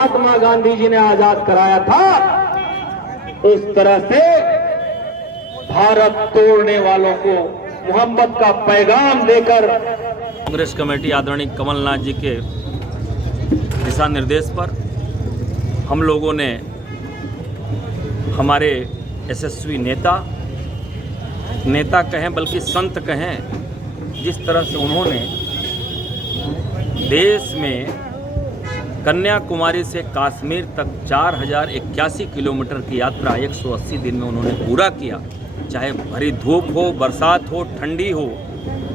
महात्मा गांधी जी ने आजाद कराया था, उस तरह से भारत तोड़ने वालों को मोहब्बत का पैगाम देकर कांग्रेस कमेटी आदरणीय कमलनाथ जी के दिशा निर्देश पर हम लोगों ने हमारे यशस्वी नेता कहें बल्कि संत कहें, जिस तरह से उन्होंने देश में कन्याकुमारी से कश्मीर तक 4081 किलोमीटर की यात्रा 180 दिन में उन्होंने पूरा किया, चाहे भरी धूप हो, बरसात हो, ठंडी हो,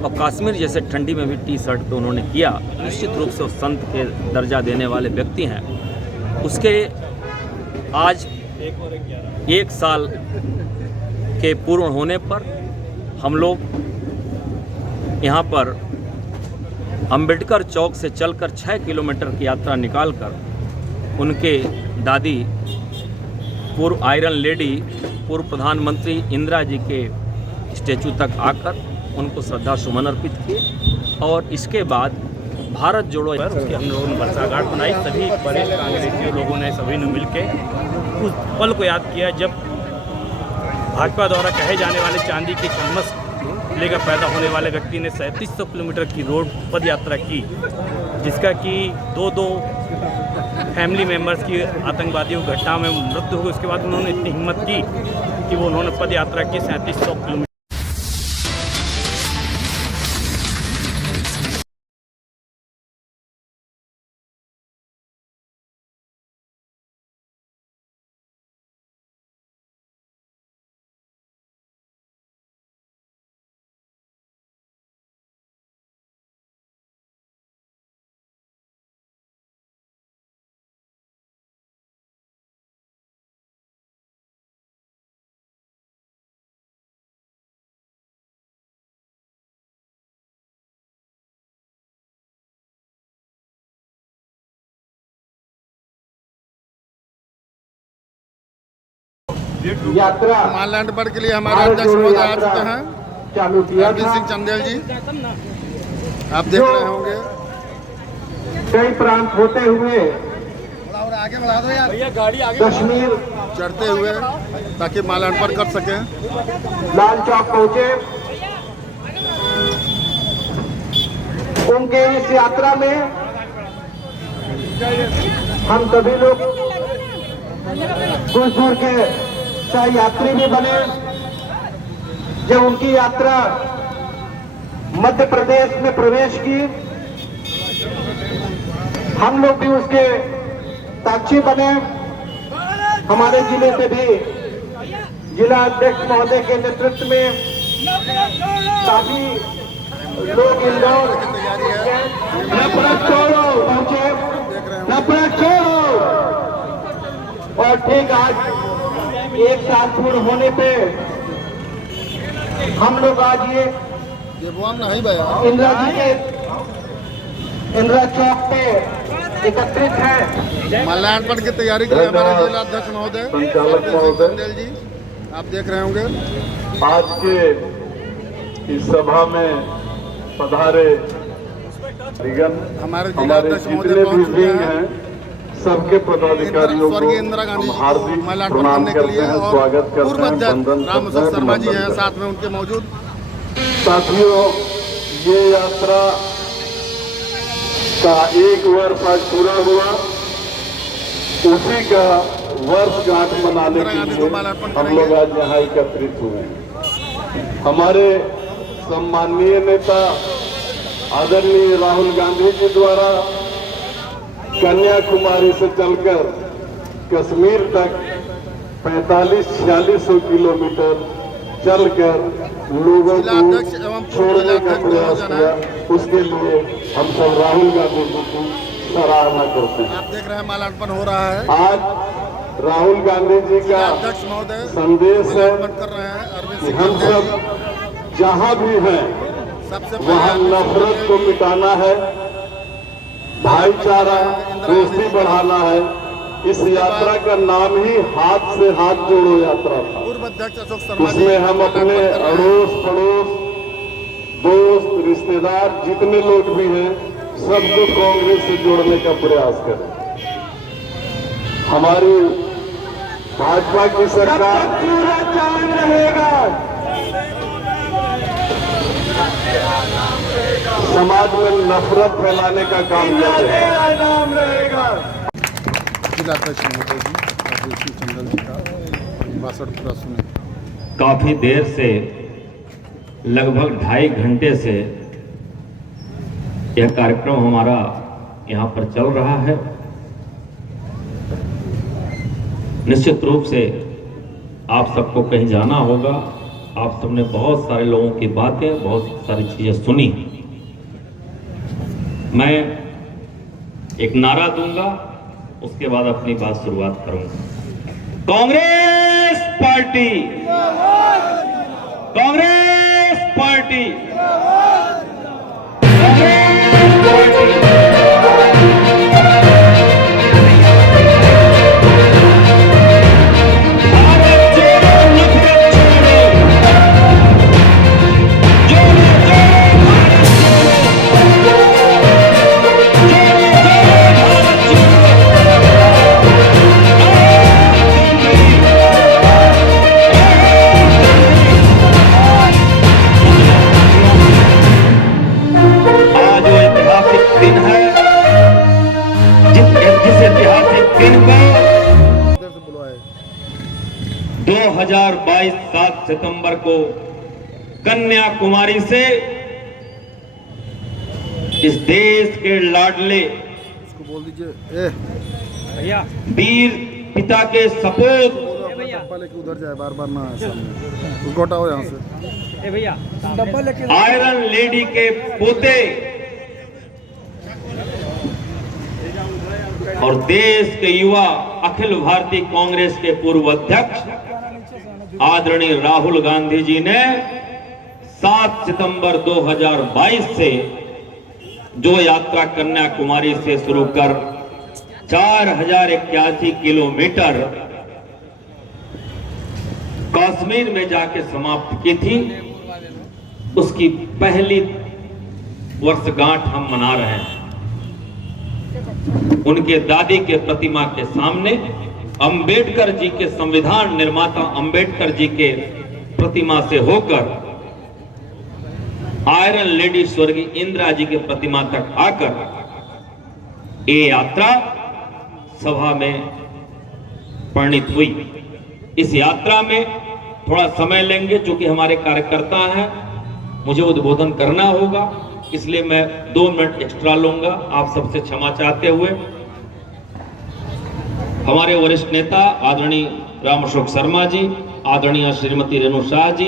और कश्मीर जैसे ठंडी में भी टी शर्ट पे उन्होंने किया। निश्चित रूप से उस संत के दर्जा देने वाले व्यक्ति हैं। उसके आज 1 साल के पूर्ण होने पर हम लोग यहाँ पर अंबेडकर चौक से चलकर 6 किलोमीटर की यात्रा निकालकर उनके दादी पूर्व आयरन लेडी पूर्व प्रधानमंत्री इंदिरा जी के स्टैचू तक आकर उनको श्रद्धा सुमन अर्पित किए और इसके बाद भारत जोड़ो उसके हम लोगों ने वर्षागांठ बनाई। सभी बड़े कांग्रेसी लोगों ने सभी ने मिलकर उस पल को याद किया जब भाजपा द्वारा कहे जाने वाले चांदी की चम्मच लेकर पैदा होने वाले व्यक्ति ने 3700 किलोमीटर की रोड पद यात्रा की, जिसका कि दो फैमिली मेंबर्स की आतंकवादियों की घटना में मृत्यु हो गई। उसके बाद उन्होंने इतनी हिम्मत की कि वो उन्होंने पद यात्रा की 3700 किलोमीटर। यात्रा मालैंड के लिए हमारे अध्यक्ष महोदय आ चुके हैं, चालू किया अरविंद था। सिंह चंदेल जी आप देख रहे होंगे। कई प्रांत होते हुए आगे बढ़ा दो यार, कश्मीर चढ़ते हुए ताकि मालैंड पर कर सकें। लाल चौक पहुंचे। उनके इस यात्रा में हम सभी लोग कुछ दूर के यात्री भी बने। जब उनकी यात्रा मध्य प्रदेश में प्रवेश की, हम लोग भी उसके साक्षी बने। हमारे जिले से भी जिला अध्यक्ष महोदय के नेतृत्व में काफी लोग इंदौर नफरत छोड़ो पहुंचे, नफरत छोड़ो। और ठीक आज 1 साल पूर्ण होने पे हम लोग आज ये नहीं भैया इंदिरा जी के इंदिरा चौक पे एकत्रित है। मालैंड की तैयारी के लिए हमारे जिला अध्यक्ष महोदय संचालक महोदय चंदेल जी आप देख रहे होंगे। आज के इस सभा में पधारे हमारे जिला अध्यक्ष महोदय जितने भी पहुंच चुके विंग हैं। हैं सबके पदाधिकारियों को स्वर्गीय इंदिरा गांधी हम हार्दिक माल्यार्पण प्रणाम करने के करते लिए हैं, और स्वागत करते पूर्व हैं, अध्यक्ष वंदन राम करते हैं, शर्मा जी हैं अभिनंदन साथ में उनके मौजूद। साथियों, ये यात्रा का 1 वर्ष आज पूरा हुआ। उसी का वर्षगांठ मनाने के लिए हम लोग आज यहाँ एकत्रित हुए हैं। हमारे सम्माननीय नेता आदरणीय राहुल गांधी जी द्वारा कन्याकुमारी से चलकर कश्मीर तक 4500-4600 किलोमीटर चलकर लोगों को छोड़ने का प्रयास किया। उसके लिए हम सब राहुल गांधी जी की सराहना करते हैं। आप देख रहे हैं माल्यार्पण हो रहा है। आज राहुल गांधी जी का अध्यक्ष महोदय संदेश है कर रहे हैं अरविंद कि सिंह हम चंदेल। सब जहां भी हैं सबसे वहां नफरत को मिटाना है, भाईचारा दोस्ती बढ़ाना है। इस यात्रा का नाम ही हाथ से हाथ जोड़ो यात्रा था। पूर्व अध्यक्ष अशोक शर्मा जी इसमें हम अपने अड़ोस पड़ोस दोस्त रिश्तेदार जितने लोग भी हैं सबको कांग्रेस से जोड़ने का प्रयास करें। हमारी भाजपा की सरकार पूरा चांद रहेगा, समाज में नफरत फैलाने का काम कर रहे हैं। मेरा नाम रहेगा। जिला अध्यक्ष महोदय जी राजेश चंदन जी का 62 पूरा सुने। काफ़ी देर से लगभग 2.5 घंटे से यह कार्यक्रम हमारा यहाँ पर चल रहा है। निश्चित रूप से आप सबको कहीं जाना होगा। आप सबने बहुत सारे लोगों की बातें, बहुत सारी चीज़ें सुनी। मैं एक नारा दूंगा, उसके बाद अपनी बात शुरुआत करूंगा। Congress party, Congress party, Congress party. इधर से बुलवाए 2022 7 सितंबर को कन्याकुमारी से इस देश के लाडले उसको बोल दीजिए भैया वीर पिता के सपूत बोलो अपना डब्बा लेके उधर जाए, बार बार ना आए सामने। उसको हटाओ यहाँ से भैया, डब्बा लेके। आयरन लेडी के पोते और देश के युवा अखिल भारतीय कांग्रेस के पूर्व अध्यक्ष आदरणीय राहुल गांधी जी ने 7 सितंबर 2022 से जो यात्रा कन्याकुमारी से शुरू कर 4081 किलोमीटर कश्मीर में जाके समाप्त की थी, उसकी पहली वर्षगांठ हम मना रहे हैं। उनके दादी के प्रतिमा के सामने अंबेडकर जी के संविधान निर्माता अंबेडकर जी के प्रतिमा से होकर आयरन लेडी स्वर्गीय इंदिरा जी के प्रतिमा तक आकर ये यात्रा सभा में परिणित हुई। इस यात्रा में थोड़ा समय लेंगे, चूंकि हमारे कार्यकर्ता हैं, मुझे उद्बोधन करना होगा, इसलिए मैं 2 मिनट एक्स्ट्रा लूंगा। आप सबसे क्षमा चाहते हुए हमारे वरिष्ठ नेता आदरणीय राम अशोक शर्मा जी, आदरणीय श्रीमती रेणु शाह जी,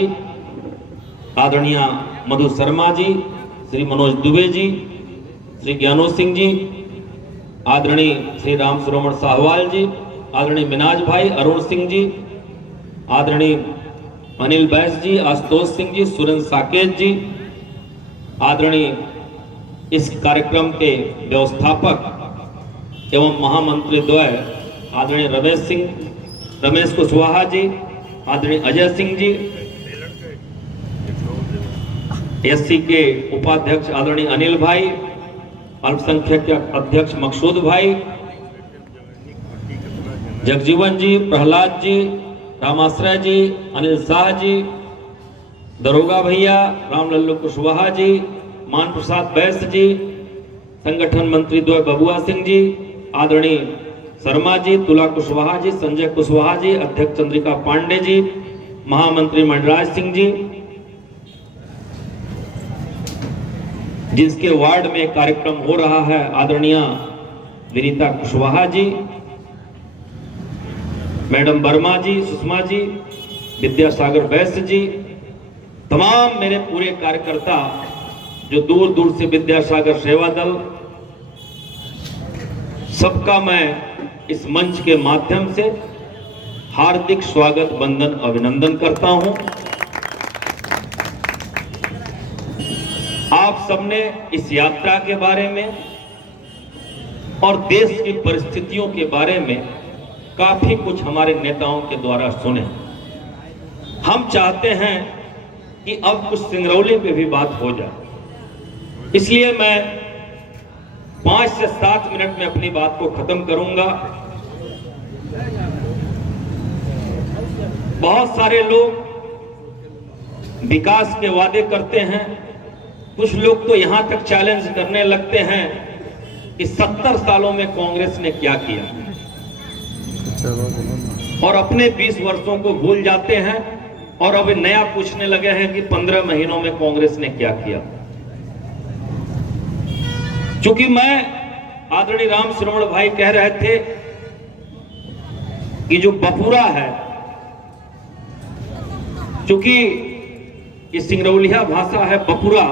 आदरणीय मधु शर्मा जी, श्री मनोज दुबे जी, श्री ज्ञानो सिंह जी, आदरणीय श्री राम सुरमण साहवाल जी, आदरणीय मिनाज भाई, अरुण सिंह जी, आदरणीय अनिल बैस जी, आशुतोष सिंह जी, सुरेंद्र साकेत जी, आदरणीय इस कार्यक्रम के व्यवस्थापक एवं महामंत्री द्वय आदरणीय रमेश कुशवाहा जी, आदरणीय अजय सिंह जी, एससी के उपाध्यक्ष आदरणीय अनिल भाई, अल्पसंख्यक अध्यक्ष मकसूद भाई, जगजीवन जी, प्रहलाद जी, रामाश्रय जी, अनिल शाह जी, दरोगा भैया, रामलल्लू कुशवाहा जी, मान प्रसाद बैस जी, संगठन मंत्री द्वय बबुआ सिंह जी, आदरणीय शर्मा जी, तुला कुशवाहा जी, संजय कुशवाहा जी, अध्यक्ष चंद्रिका पांडे जी, महामंत्री मनराज सिंह जी, जिसके वार्ड में कार्यक्रम हो रहा है आदरणीय विनीता कुशवाहा जी, मैडम वर्मा जी, सुषमा जी, विद्यासागर बैस जी, तमाम मेरे पूरे कार्यकर्ता जो दूर दूर से विद्यासागर सेवा दल, सबका मैं इस मंच के माध्यम से हार्दिक स्वागत, वंदन, अभिनंदन करता हूं। आप सबने इस यात्रा के बारे में और देश की परिस्थितियों के बारे में काफी कुछ हमारे नेताओं के द्वारा सुने। हम चाहते हैं कि अब कुछ सिंगरौली पे भी बात हो जाए, इसलिए मैं 5 से 7 मिनट में अपनी बात को खत्म करूंगा। बहुत सारे लोग विकास के वादे करते हैं, कुछ लोग तो यहां तक चैलेंज करने लगते हैं कि 70 सालों में कांग्रेस ने क्या किया, और अपने 20 वर्षों को भूल जाते हैं और अब नया पूछने लगे हैं कि 15 महीनों में कांग्रेस ने क्या किया। चूंकि मैं आदरणीय राम श्रवण भाई कह रहे थे कि जो बपुरा है, चूंकि ये सिंगरौलिया भाषा है बपुरा,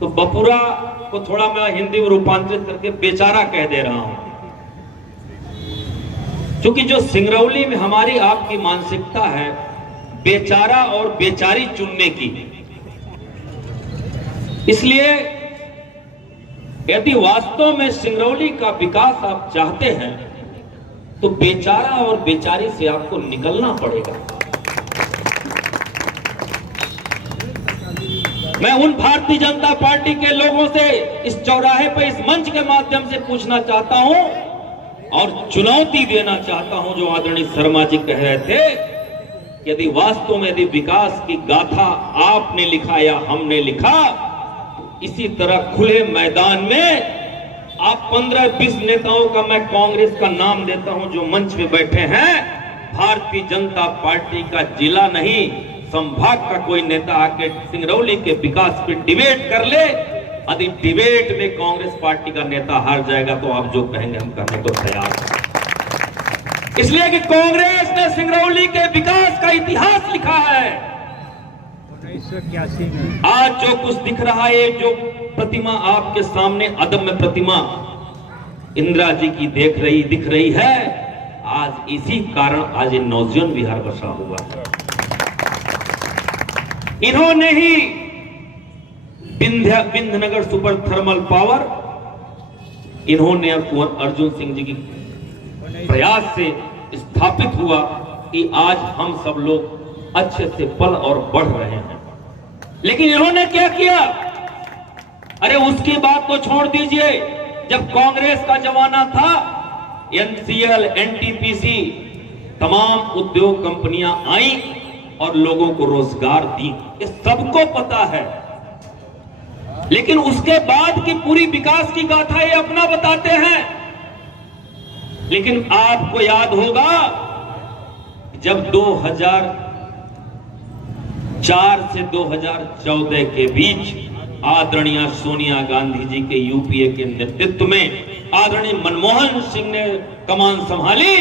तो बपुरा को थोड़ा मैं हिंदी में रूपांतरित करके बेचारा कह दे रहा हूं, क्योंकि जो सिंगरौली में हमारी आपकी मानसिकता है बेचारा और बेचारी चुनने की, इसलिए यदि वास्तव में सिंगरौली का विकास आप चाहते हैं तो बेचारा और बेचारी से आपको निकलना पड़ेगा। मैं उन भारतीय जनता पार्टी के लोगों से इस चौराहे पर इस मंच के माध्यम से पूछना चाहता हूं और चुनौती देना चाहता हूं, जो आदरणीय शर्मा जी कह रहे थे, यदि वास्तव में यदि विकास की गाथा आपने लिखा या हमने लिखा, इसी तरह खुले मैदान में आप 15-20 नेताओं का मैं कांग्रेस का नाम देता हूं जो मंच पे बैठे हैं, भारतीय जनता पार्टी का जिला नहीं संभाग का कोई नेता आके सिंगरौली के विकास पे डिबेट कर ले, यदि डिबेट में कांग्रेस पार्टी का नेता हार जाएगा तो आप जो कहेंगे हम करने को तैयार हैं। इसलिए कि कांग्रेस ने सिंगरौली के विकास का इतिहास लिखा है। आज जो कुछ दिख रहा है, जो प्रतिमा आपके सामने अदम्य प्रतिमा इंदिरा जी की दिख रही है, आज इसी कारण आज ये नौजवान विहार बसा हुआ है। इन्होंने ही विंध्यनगर सुपर थर्मल पावर, इन्होंने कुंवर अर्जुन सिंह जी की प्रयास से स्थापित हुआ कि आज हम सब लोग अच्छे से पल और बढ़ रहे हैं। लेकिन इन्होंने क्या किया? अरे उसकी बात तो छोड़ दीजिए, जब कांग्रेस का जमाना था एनसीएल, एनटीपीसी, तमाम उद्योग कंपनियां आई और लोगों को रोजगार दी, ये सबको पता है। लेकिन उसके बाद की पूरी विकास की गाथा ये अपना बताते हैं। लेकिन आपको याद होगा जब 2004 से 2014 के बीच आदरणीय सोनिया गांधी जी के यूपीए के नेतृत्व में आदरणीय मनमोहन सिंह ने कमान संभाली,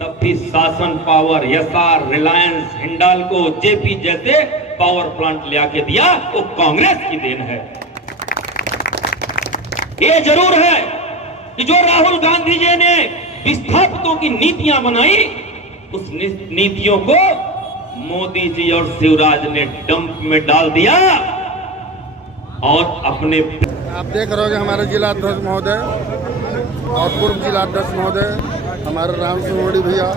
तब भी शासन power, SR, Reliance, Hindalco, JP जैसे पावर प्लांट ले आके दिया, वो कांग्रेस की देन है। ये जरूर है कि जो राहुल गांधी जी ने विस्थापितों की नीतियां बनाई, उस नीतियों को मोदी जी और शिवराज ने डंप में डाल दिया और अपने। आप देख रहे हो हमारे जिलाध्यक्ष महोदय और पूर्व जिलाध्यक्ष महोदय हमारे राम सुवोड़ी भैया,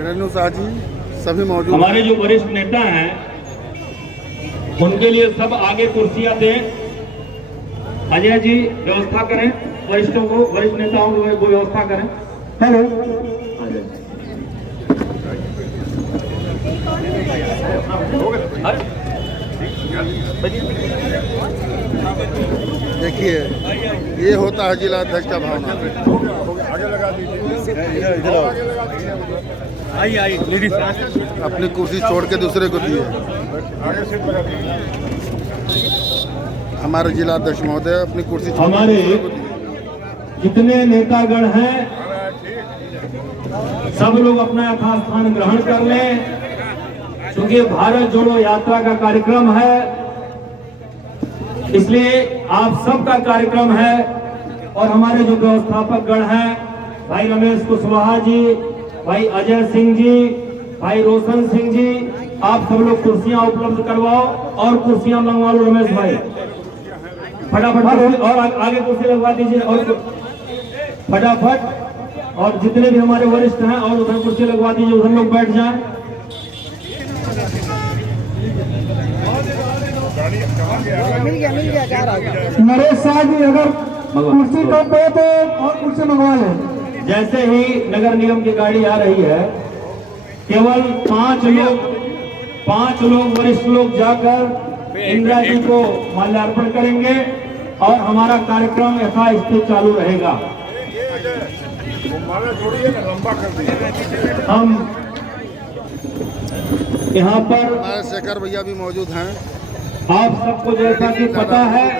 रेणु शाह जी सभी मौजूद। हमारे जो वरिष्ठ नेता हैं उनके लिए सब आगे कुर्सियां दें। अजय जी व्यवस्था करें, वरिष्ठों को, वरिष्ठ नेताओं को व्यवस्था करें। हेलो, देखिए ये होता है जिलाध्यक्ष का भावना। अपनी कुर्सी छोड़ के दूसरे को दिए। हमारे जिलाध्यक्ष महोदय अपनी कुर्सी छोड़ हमारे जितने नेतागण हैं सब लोग अपना यथास्थान ग्रहण कर लें, क्योंकि भारत जोड़ो यात्रा का कार्यक्रम है, इसलिए आप सबका कार्यक्रम है। और हमारे जो व्यवस्थापक गण हैं, भाई रमेश कुशवाहा जी, भाई अजय सिंह जी, भाई रोशन सिंह जी, आप सब लोग कुर्सियां उपलब्ध करवाओ और कुर्सियां मंगवा लो। रमेश भाई फटाफट और आगे कुर्सी लगवा दीजिए और फटाफट, और जितने भी हमारे वरिष्ठ हैं और उधर कुर्सी लगवा दीजिए, उधर लोग बैठ जाएं। मिल गया नरेश शाह जी, अगर कुर्सी कम पे तो और कुर्सी मंगवा लें। जैसे ही नगर निगम की गाड़ी आ रही है, केवल 5 लोग वरिष्ठ लोग जाकर इंदिरा जी को माल्यार्पण करेंगे और हमारा कार्यक्रम यथास्थित चालू रहेगा। हम यहाँ पर हमारे शेखर भैया भी मौजूद हैं। आप सबको जैसा कि पता है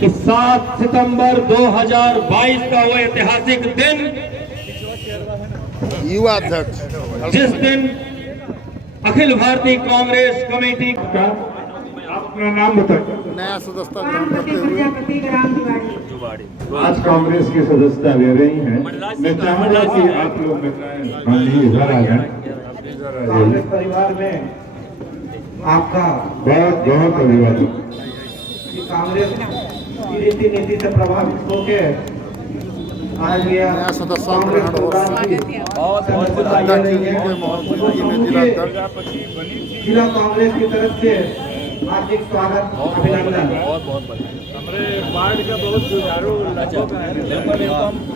कि 7 सितंबर 2022 का वो ऐतिहासिक दिन, युवा अध्यक्ष जिस दिन अखिल भारतीय कांग्रेस कमेटी का, अपना नाम बताओ, नया सदस्यता ग्रहण करते हुए आज कांग्रेस की सदस्यता ले रही हैं। मैं चाहूंगा कि आप लोग इधर आ जाएं। कांग्रेस परिवार में आपका बहुत बहुत अभिवादन। कि कांग्रेस की रीति नीति से प्रभावित होकर आज यह नया सदस्यता ग्रहण हो रहा है। जिला कांग्रेस की तरफ से हार्दिक स्वागत, अभिनंदन। हमारे वार्ड का बहुत सुचारू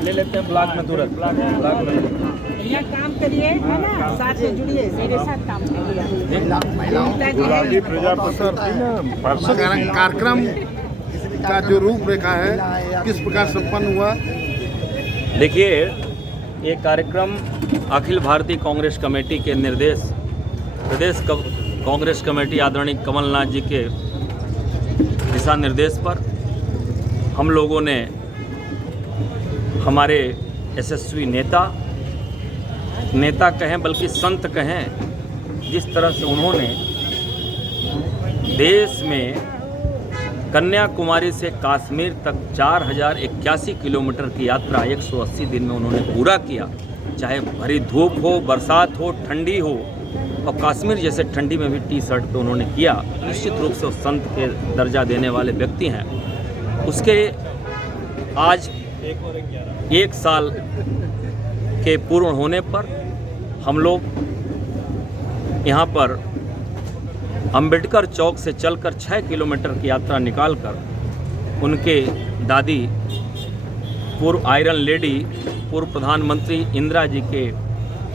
ले लेते हैं ब्लॉक में तुरंत ब्लॉक में यहाँ काम करिए, है ना, साथ में जुड़िए, मेरे साथ काम करिए। कार्यक्रम का जो रूपरेखा है किस प्रकार संपन्न हुआ? देखिए, ये कार्यक्रम अखिल भारतीय कांग्रेस कमेटी के निर्देश, प्रदेश कांग्रेस कमेटी आदरणीय कमलनाथ जी के दिशा निर्देश पर हम लोगों ने हमारे यशस्वी नेता कहें बल्कि संत कहें, जिस तरह से उन्होंने देश में कन्याकुमारी से कश्मीर तक 4081 किलोमीटर की यात्रा 180 दिन में उन्होंने पूरा किया। चाहे भरी धूप हो, बरसात हो, ठंडी हो, और कश्मीर जैसे ठंडी में भी टी-शर्ट पे उन्होंने किया। निश्चित रूप से उस संत के दर्जा देने वाले व्यक्ति हैं। उसके आज 1 साल के पूर्ण होने पर हम लोग यहाँ पर अंबेडकर चौक से चलकर 6 किलोमीटर की यात्रा निकालकर उनके दादी, पूर्व आयरन लेडी, पूर्व प्रधानमंत्री इंदिरा जी के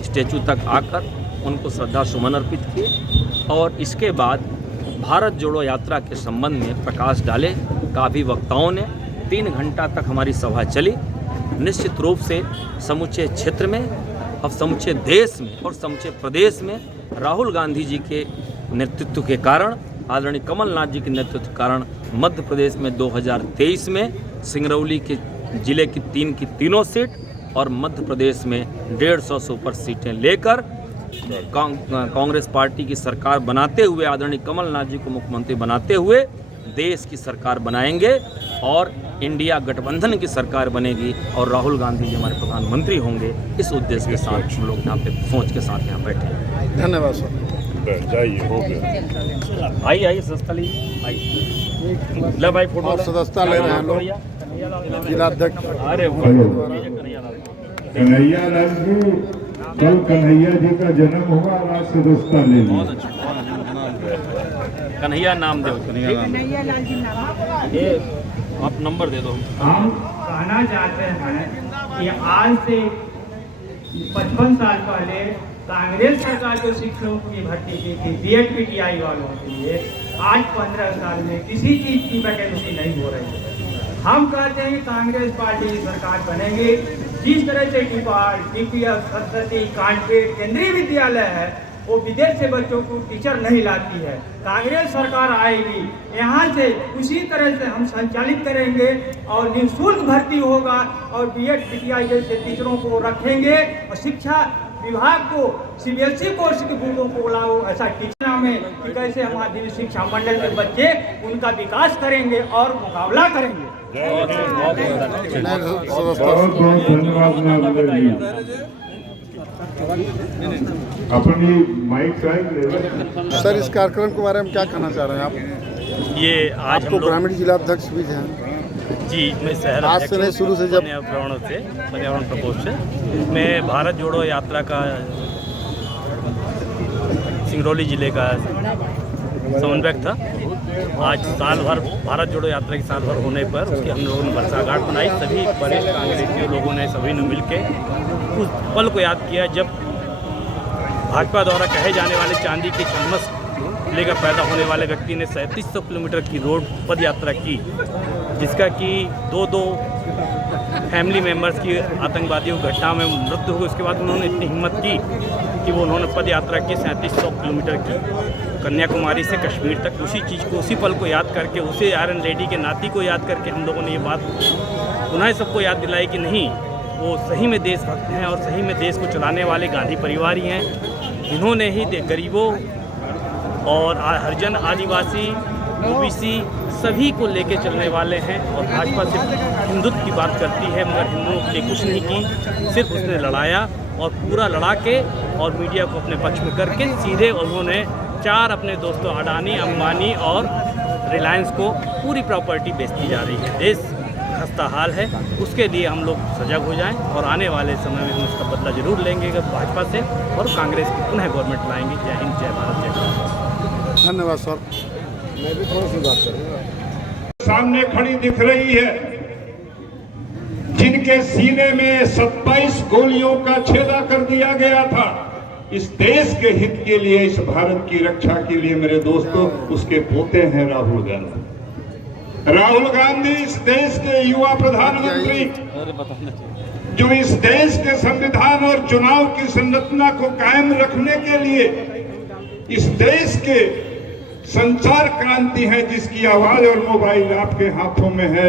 स्टैचू तक आकर उनको श्रद्धा सुमन अर्पित किए। और इसके बाद भारत जोड़ो यात्रा के संबंध में प्रकाश डाले। काफ़ी वक्ताओं ने 3 घंटा तक हमारी सभा चली। निश्चित रूप से समूचे क्षेत्र में, अब समूचे देश में और समूचे प्रदेश में राहुल गांधी जी के नेतृत्व के कारण, आदरणीय कमलनाथ जी के नेतृत्व के कारण मध्य प्रदेश में 2023 में सिंगरौली के जिले की 3 की तीनों सीट और मध्य प्रदेश में 150 से ऊपर सीटें लेकर कांग्रेस पार्टी की सरकार बनाते हुए, आदरणीय कमलनाथ जी को मुख्यमंत्री बनाते हुए देश की सरकार बनाएंगे और इंडिया गठबंधन की सरकार बनेगी और राहुल गांधी जी हमारे प्रधानमंत्री होंगे। इस उद्देश्य के साथ हम लोग यहाँ पे सोच के साथ यहाँ बैठे हैं। धन्यवाद सर। जाइए, हो गया। आइए सदस्यता लीजिए, आइए ले भाई फोटो। और सदस्यता ले रहे हैं लोग। जिलाध्यक्ष अरे कन्हैया लाल जी, कल कन्हैया जी का जन्म हुआ, आज सदस्यता ले ली। कन्हैया नाम दो, कन्हैया लाल जी नाम। ये आप नंबर दे दो। हम कहना चाहते हैं कि आज से 55 साल पहले कांग्रेस सरकार जो शिक्षकों की भर्ती की थी बीएड पीटीआई वालों के लिए, आज 15 साल में किसी चीज की वैकेंसी नहीं हो रही है। हम कहते हैं कांग्रेस पार्टी की सरकार बनेगी। जिस तरह से डीपीएस, सरस्वती, कांटपेट केंद्रीय विद्यालय है, वो विदेश से बच्चों को टीचर नहीं लाती है। कांग्रेस सरकार आएगी, यहाँ से उसी तरह से हम संचालित करेंगे और निःशुल्क भर्ती होगा और बीएड पीटीआई जैसे टीचरों को रखेंगे और शिक्षा विभाग को सीबीएसई कोर्स के बुकों को लाओ, ऐसा टीचर में कि कैसे हम माध्यमिक शिक्षा मंडल के बच्चे उनका विकास करेंगे और मुकाबला करेंगे। बहुत बहुत धन्यवाद। अपनी माइक साइड सर, इस कार्यक्रम के बारे में क्या कहना चाह रहे हैं आप? ये आज आपको ग्रामीण जिलाध्यक्ष भी हैं। जी, मैं शहर आज से नहीं, शुरू से जब पर्यावरण प्रकोष्ठ से मैं भारत जोड़ो यात्रा का सिंगरौली जिले का समन्वयक था। आज साल भर भारत जोड़ो यात्रा की साल भर होने पर उसकी हम लोगों ने बरसागांठ बनाई। सभी वरिष्ठ कांग्रेसियों लोगों ने सभी ने मिलकर उस पल को याद किया जब भाजपा द्वारा कहे जाने वाले चांदी की चम्मच लेकर पैदा होने वाले व्यक्ति ने 3700 किलोमीटर की रोड पद यात्रा की, जिसका कि दो फैमिली मेंबर्स की आतंकवादियों की घटना में मृत्यु हो गई। उसके बाद उन्होंने इतनी हिम्मत की कि वो उन्होंने पद यात्रा की 3700 किलोमीटर की, कन्याकुमारी से कश्मीर तक। उसी चीज़ को, उसी पल को याद करके, उसी आयरन लेडी के नाती को याद करके हम लोगों ने ये बात पुनः सबको याद दिलाई कि नहीं, वो सही में देशभक्त हैं और सही में देश को चलाने वाले गांधी परिवार ही हैं। इन्होंने ही गरीबों और हरिजन, आदिवासी, ओबीसी सभी को लेके चलने वाले हैं। और भाजपा सिर्फ हिंदुत्व की बात करती है मगर हिंदुओं के लिए कुछ नहीं की, सिर्फ उसने लड़ाया और पूरा लड़ा के और मीडिया को अपने पक्ष में करके सीधे उन्होंने 4 अपने दोस्तों अडानी, अंबानी और रिलायंस को पूरी प्रॉपर्टी बेचती जा रही है। देश खस्ता हाल है, उसके लिए हम लोग सजग हो जाएं और आने वाले समय में हम इसका बदला जरूर लेंगे भाजपा से और कांग्रेस की पुनः गवर्नमेंट लाएंगे। जय हिंद, जय भारत, जय भारत। धन्यवाद सर। मैं भी थोड़ी सी बात करूँगा। सामने खड़ी दिख रही है, जिनके सीने में 27 गोलियों का छेदा कर दिया गया था। इस देश के हित के लिए, इस भारत की रक्षा के लिए मेरे दोस्तों, उसके पोते हैं राहुल गांधी। राहुल गांधी इस देश के युवा प्रधानमंत्री, जो इस देश के संविधान और चुनाव की संरचना को कायम रखने के लिए इस देश के संचार क्रांति है, जिसकी आवाज और मोबाइल आपके हाथों में है।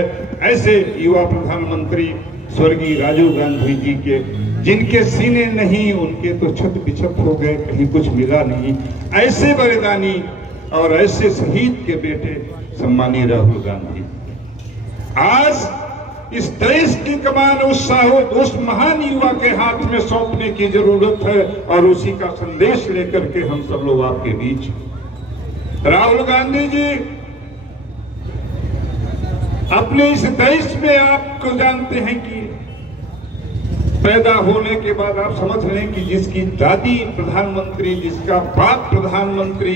ऐसे युवा प्रधानमंत्री स्वर्गीय राजीव गांधी जी के, जिनके सीने नहीं, उनके तो छत बिछत हो गए, कहीं कुछ मिला नहीं। ऐसे बलिदानी और ऐसे शहीद के बेटे सम्मानीय राहुल गांधी, आज इस देश की कमान उस महान युवा के हाथ में सौंपने की जरूरत है और उसी का संदेश लेकर के हम सब लोग आपके बीच। राहुल गांधी जी, अपने इस देश में आपको जानते हैं कि पैदा होने के बाद आप समझ लें कि जिसकी दादी प्रधानमंत्री, जिसका बाप प्रधानमंत्री,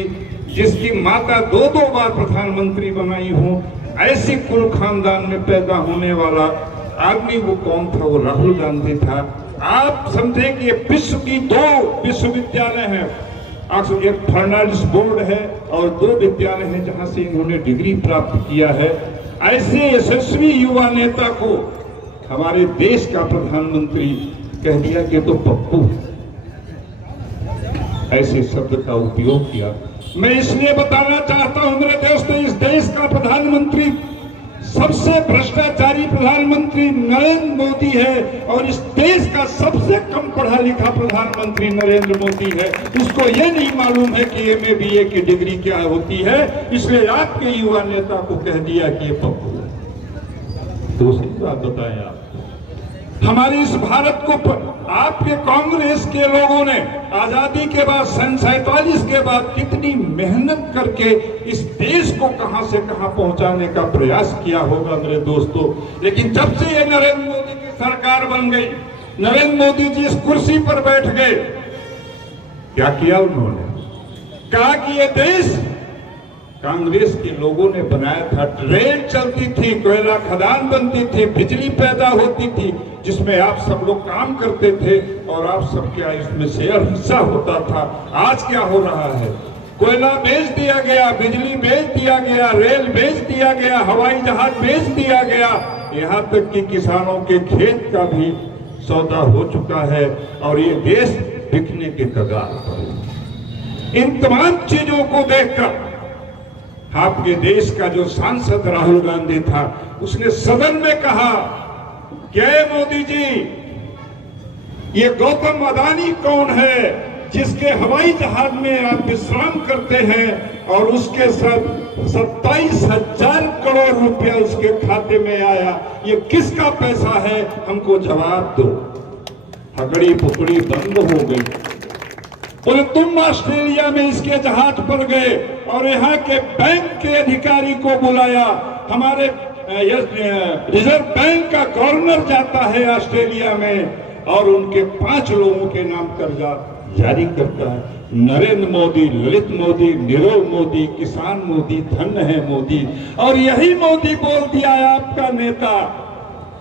जिसकी माता 2 बार प्रधानमंत्री बनाई हो, ऐसी कुल खानदान में पैदा होने वाला आदमी वो कौन था? वो राहुल गांधी था। आप समझे कि ये विश्व की 2 विश्वविद्यालय हैं, एक फर्नांडिस बोर्ड है और 2 विद्यालय हैं जहां से इन्होंने डिग्री प्राप्त किया है। ऐसे यशस्वी युवा नेता को हमारे देश का प्रधानमंत्री कह दिया कि तो पप्पू, ऐसे शब्द का उपयोग किया। मैं इसलिए बताना चाहता हूं मेरे दोस्तों, इस देश का प्रधानमंत्री सबसे भ्रष्टाचारी प्रधानमंत्री नरेंद्र मोदी है और इस देश का सबसे कम पढ़ा लिखा प्रधानमंत्री नरेंद्र मोदी है। उसको ये नहीं मालूम है कि MA BA की डिग्री क्या होती है, इसलिए आपके युवा नेता को कह दिया कि ये पप्पू है। दूसरी बात बताएं आप, हमारे इस भारत को आपके कांग्रेस के लोगों ने आजादी के बाद 47 के बाद कितनी मेहनत करके इस देश को कहां से कहां पहुंचाने का प्रयास किया होगा मेरे दोस्तों। लेकिन जब से ये नरेंद्र मोदी की सरकार बन गई, नरेंद्र मोदी जी इस कुर्सी पर बैठ गए, क्या किया उन्होंने? कहा कि ये देश कांग्रेस के लोगों ने बनाया था। रेल चलती थी, कोयला खदान बनती थी, बिजली पैदा होती थी, जिसमें आप सब लोग काम करते थे और आप सबका इसमें शेयर हिस्सा होता था। आज क्या हो रहा है? कोयला बेच दिया गया, बिजली बेच दिया गया, रेल बेच दिया गया, हवाई जहाज बेच दिया गया, यहाँ तक कि किसानों के खेत का भी सौदा हो चुका है और ये देश बिकने के कगार पर। इन तमाम चीजों को देखकर आपके देश का जो सांसद राहुल गांधी था, उसने सदन में कहा कि मोदी जी, ये गौतम अडानी कौन है जिसके हवाई जहाज में आप विश्राम करते हैं और उसके साथ 27,000 करोड़ रुपया उसके खाते में आया? ये किसका पैसा है? हमको जवाब दो। हकड़ी पुकड़ी बंद हो गई। बोले तुम ऑस्ट्रेलिया में इसके जहाज पर गए और यहाँ के बैंक के अधिकारी को बुलाया। हमारे रिजर्व बैंक का गवर्नर जाता है ऑस्ट्रेलिया में और उनके 5 लोगों के नाम कर्जा जारी करता है। नरेंद्र मोदी, ललित मोदी, नीरव मोदी, किसान मोदी, धन्य है मोदी। और यही मोदी बोल दिया है आपका नेता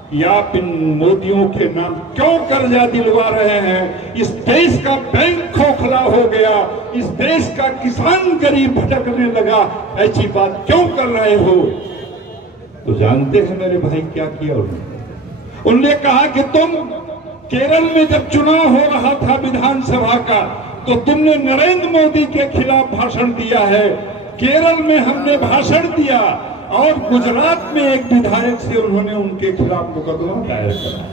कि आप इन मोदियों के नाम क्यों कर्जा दिलवा रहे हैं। इस देश का बैंक खोखला हो गया, इस देश का किसान गरीब भटकने लगा, ऐसी बात क्यों कर रहे हो। तो जानते हैं मेरे भाई क्या किया उन्होंने कहा कि तुम केरल में जब चुनाव हो रहा था विधानसभा का, तो तुमने नरेंद्र मोदी के खिलाफ भाषण दिया है। केरल में हमने भाषण दिया और गुजरात में एक विधायक से उन्होंने उनके खिलाफ मुकदमा दायर करा।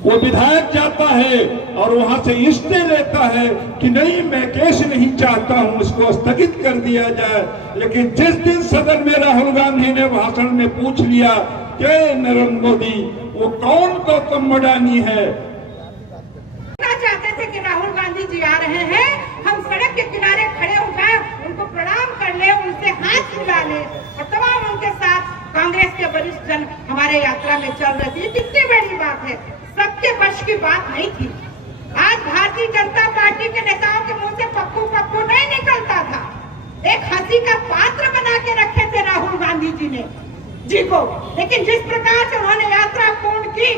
वो विधायक जाता है और वहां से स्टे लेता है कि नहीं, मैं केस नहीं चाहता हूं, इसको स्थगित कर दिया जाए। लेकिन जिस दिन सदन में राहुल गांधी ने भाषण में पूछ लिया कि नरेंद्र मोदी वो कौन गौतम अडानी है, चाहते थे कि राहुल गांधी जी आ रहे हैं, हम सड़क के किनारे खड़े होकर उनको प्रणाम कर ले, उनसे हाथ मिला ले और तमाम उनके साथ कांग्रेस के वरिष्ठ जन हमारे यात्रा में चल रहे थे। कितनी बड़ी बात है, सबके वश की बात नहीं थी। आज भारतीय जनता पार्टी के नेताओं के मुंह से पप्पू पप्पू नहीं निकलता था। एक हंसी का पात्र बना के रखे थे राहुल गांधी जी को। लेकिन जिस प्रकार से उन्होंने यात्रा पूर्ण की,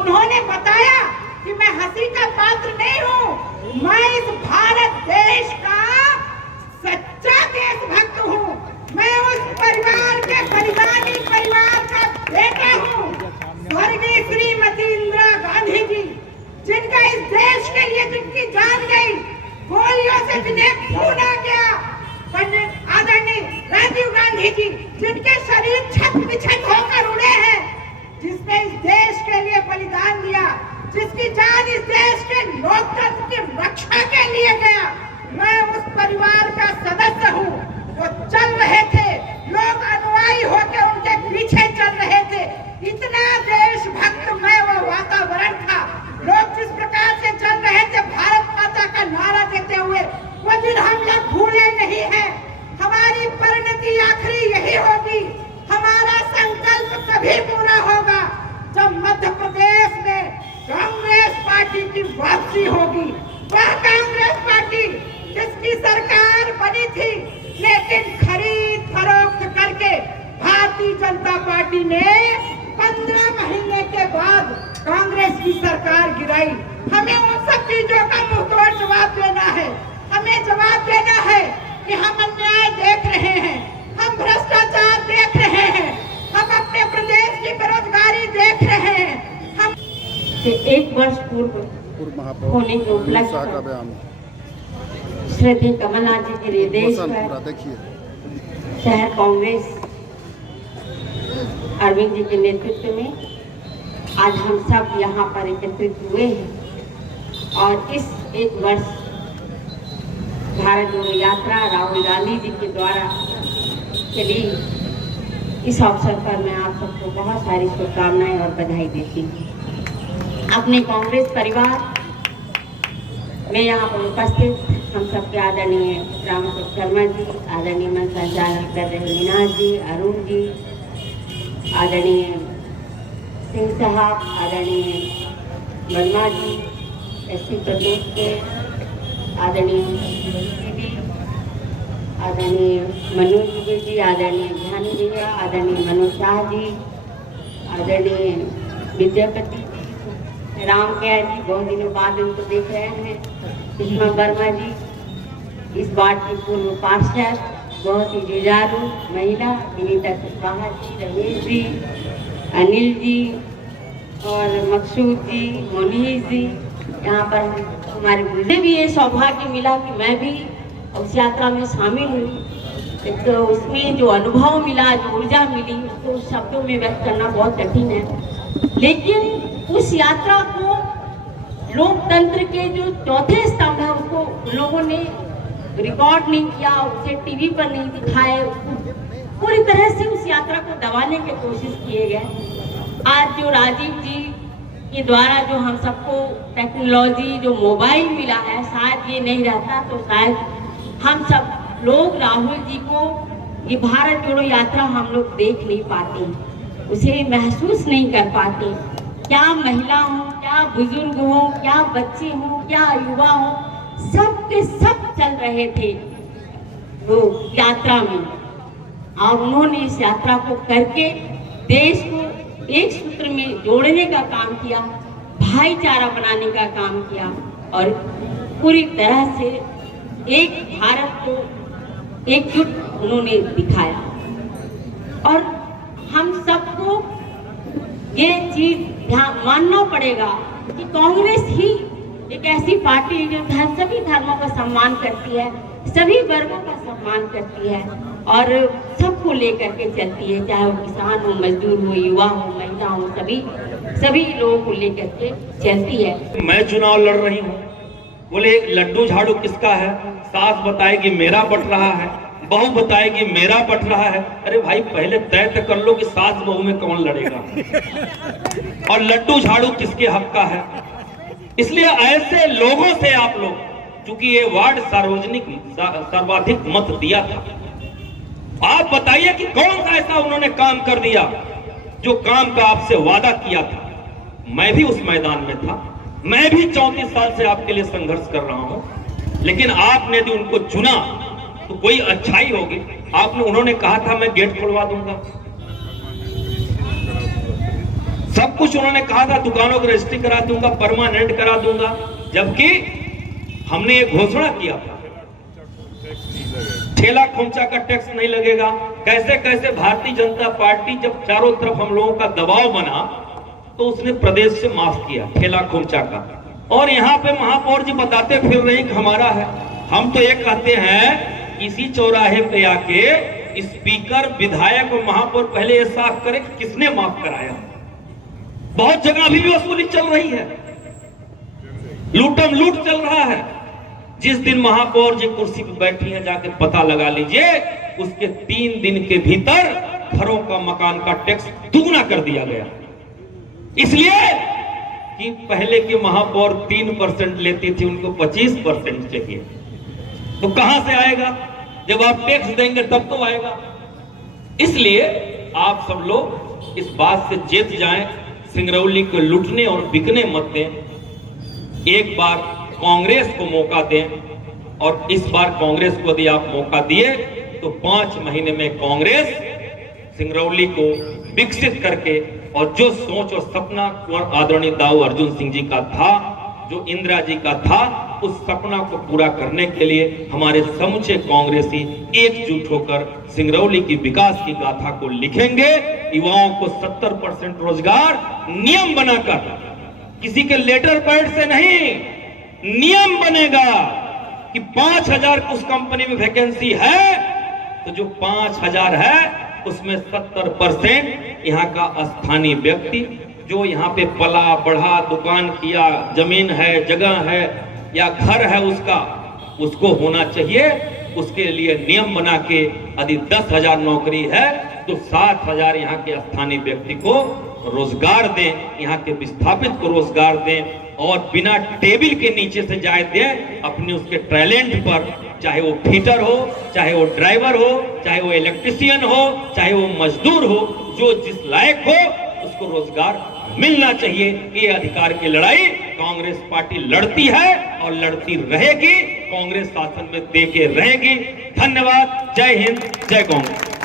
उन्होंने बताया कि मैं हंसी का पात्र नहीं हूँ, मैं इस भारत देश का सच्चा देशभक्त हूँ, मैं उस परिवार के बलिदानी परिवार का बेटा हूँ। स्वर्गीय श्रीमती इंदिरा गांधी जी, जिनका इस देश के लिए जिनकी जान गई, गोलियों से जिन्हें खून आ गया, पंडित आदरणीय राजीव गांधी जी, जिनके शरीर छत बिछत होकर उड़े हैं, जिसने इस देश के लिए बलिदान दिया, जिसकी जान इस देश के लोकतंत्र की रक्षा के लिए गया, मैं उस परिवार का सदस्य हूँ। वो चल रहे थे, लोग अनुयायी होकर उनके पीछे चल रहे थे। इतना देशभक्त में वो वातावरण था। लोग जिस प्रकार से चल रहे थे भारत माता का नारा देते हुए, वो दिन हम लोग भूले नहीं है। हमारी परिणति आखिरी यही होगी, हमारा संकल्प तभी पूरा होगा जब मध्य प्रदेश में कांग्रेस पार्टी की वापसी होगी। वह कांग्रेस पार्टी जिसकी सरकार बनी थी, लेकिन खरीद फरोख्त करके भारतीय जनता पार्टी ने 15 महीने के बाद कांग्रेस की सरकार गिराई। हमें उन सब चीजों का मुंहतोड़ जवाब देना है। हमें जवाब देना है कि हम अन्याय देख रहे हैं, हम भ्रष्टाचार देख रहे हैं, हम अपने प्रदेश की बेरोजगारी देख रहे हैं। हम एक वर्ष पूर्व होने के उपलक्ष्य श्रीमती कमलनाथ जी के निर्देश पर शहर कांग्रेस अरविंद जी के नेतृत्व में आज हम सब यहाँ पर एकत्रित हुए हैं और इस एक वर्ष भारत जोड़ो यात्रा राहुल गांधी जी के द्वारा चली। इस अवसर पर मैं आप सबको बहुत सारी शुभकामनाएं और बधाई देती हूँ। अपने कांग्रेस परिवार में यहाँ पर उपस्थित हम सबके आदरणीय रामकृष्ण शर्मा जी, आदरणीय मंच संचालक कर रहे मीनाज जी, अरुण जी, आदरणीय सिंह साहब, आदरणीय वर्मा जी, एसपी प्रदेश के आदरणीय दीदी, आदरणीय मनोज दुबे जी, आदरणीय ध्यान भैया, आदरणीय मनोज शाह जी, आदरणीय विद्यापति राम कैर जी, बहुत दिनों बाद उनको देख रहे हैं, सुषमा वर्मा जी, इस वार्ड की पूर्व पार्षद, बहुत ही जुझारू महिला विनीता कुशवाहा जी, रमेश जी, अनिल जी और मकसूद जी, मोनीश जी, यहाँ पर हमारे मुझे भी ये सौभाग्य मिला कि मैं भी उस यात्रा में शामिल हुई। तो उसमें जो अनुभव मिला, जो ऊर्जा मिली, उसको शब्दों में व्यक्त करना बहुत कठिन है। लेकिन उस यात्रा को लोकतंत्र के जो चौथे स्तंभ है उसको लोगों ने रिकॉर्ड नहीं किया, उसे टीवी पर नहीं दिखाए, पूरी तरह से उस यात्रा को दबाने की कोशिश किए गए। आज जो राजीव जी के द्वारा जो हम सबको टेक्नोलॉजी जो मोबाइल मिला है, शायद ये नहीं रहता तो शायद हम सब लोग राहुल जी को ये भारत जोड़ो यात्रा हम लोग देख नहीं पाते, उसे महसूस नहीं कर पाते। क्या महिला हो, क्या बुजुर्ग हो, क्या बच्चे हो, क्या युवा हो, सब के सब चल रहे थे वो यात्रा में, और उन्होंने इस यात्रा को करके देश को एक सूत्र में जोड़ने का काम किया, भाईचारा बनाने का काम किया और पूरी तरह से एक भारत को एकजुट उन्होंने दिखाया। और हम सबको ये चीज मानना पड़ेगा कि कांग्रेस ही एक ऐसी पार्टी है जो सभी धर्मों का सम्मान करती है, सभी वर्गों का सम्मान करती है और सबको लेकर के चलती है, चाहे वो किसान हो, मजदूर हो, युवा हो, महिला हो, सभी लोगों को लेकर के चलती है। मैं चुनाव लड़ रही हूँ, बोले लड्डू झाड़ू किसका है, सास बताएगी मेरा बट रहा है, बहू बताएगी मेरा बट रहा है। अरे भाई पहले तय तो कर लो कि सास बहू में कौन लड़ेगा और लड्डू झाड़ू किसके हक का है। इसलिए ऐसे लोगों से आप लोग, चूंकि ये वार्ड सार्वजनिक सर्वाधिक मत दिया था, आप बताइए कि कौन सा ऐसा उन्होंने काम कर दिया जो काम का आपसे वादा किया था। मैं भी उस मैदान में था, मैं भी 34 साल से आपके लिए संघर्ष कर रहा हूं, लेकिन आपने यदि उनको चुना तो कोई अच्छाई होगी। आपने उन्होंने कहा था मैं गेट खुलवा दूंगा, सब कुछ उन्होंने कहा था, दुकानों की रजिस्ट्री करा दूंगा, परमानेंट करा दूंगा, जबकि हमने ये घोषणा किया था ठेला खोमचा का टैक्स नहीं लगेगा। कैसे कैसे भारतीय जनता पार्टी जब चारों तरफ हम लोगों का दबाव बना तो उसने प्रदेश से माफ किया ठेला खोमचा का। और यहाँ पे महापौर जी बताते फिर रहे कि हमारा है। हम तो ये कहते हैं इसी चौराहे पे आके स्पीकर, विधायक और महापौर पहले ये साफ करे कि किसने माफ कराया। बहुत जगह अभी भी वसूली चल रही है, लूटम लूट चल रहा है। जिस दिन महापौर जी कुर्सी पर बैठी हैं जाके पता लगा लीजिए, उसके 3 दिन के भीतर घरों का, मकान का टैक्स दुगना कर दिया गया। इसलिए कि पहले के महापौर 3% लेती थी, उनको 25% चाहिए। तो कहां से आएगा? जब आप टैक्स देंगे तब तो आएगा। इसलिए आप सब लोग इस बात से चेत जाएं, सिंगरौली को लूटने और बिकने मत दें। एक बार कांग्रेस को मौका दें और इस बार कांग्रेस को यदि आप मौका दिए तो 5 महीने में कांग्रेस सिंगरौली को विकसित करके, और जो सोच और सपना आदरणीय दाऊ अर्जुन सिंह जी का था, जो इंदिरा जी का था, उस सपना को पूरा करने के लिए हमारे समूचे कांग्रेसी एकजुट होकर सिंगरौली की विकास की गाथा को लिखेंगे। युवाओं को 70% रोजगार नियम बनाकर, किसी के लेटर पैड से नहीं, नियम बनेगा कि 5000 उस कंपनी में वैकेंसी है तो जो 5000 है उसमें 70% यहाँ का स्थानीय व्यक्ति जो यहाँ पे पला बढ़ा, दुकान किया, जमीन है, जगह है या घर है उसको होना चाहिए। उसके लिए नियम बना के यदि 10,000 नौकरी है तो 7,000 यहाँ के स्थानीय व्यक्ति को रोजगार दें, यहाँ के विस्थापित को रोजगार दें और बिना टेबल के नीचे से जाए दें अपने उसके टैलेंट पर, चाहे वो फीटर हो, चाहे वो ड्राइवर हो, चाहे वो इलेक्ट्रिशियन हो, चाहे वो मजदूर हो, जो जिस लायक हो उसको रोजगार मिलना चाहिए। ये अधिकार की लड़ाई कांग्रेस पार्टी लड़ती है और लड़ती रहेगी, कांग्रेस शासन में देके रहेगी। धन्यवाद। जय हिंद, जय कांग्रेस।